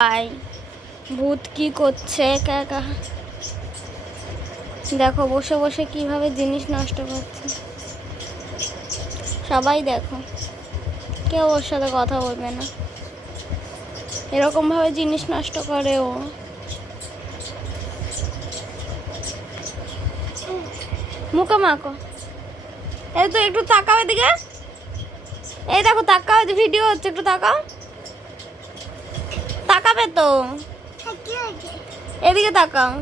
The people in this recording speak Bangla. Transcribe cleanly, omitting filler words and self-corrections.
ভাই ভূত কি করছে একা একা দেখো বসে বসে কিভাবে জিনিস নষ্ট করছে সবাই দেখো কেউ ওর সাথে কথা বলবে না এরকম ভাবে জিনিস নষ্ট করে ও মুখে মাখো এই তো একটু তাকাও এদিকে এই দেখো তাকাও ভিডিও হচ্ছে একটু তাকাও তাকাবে তো এদিকে তাকাও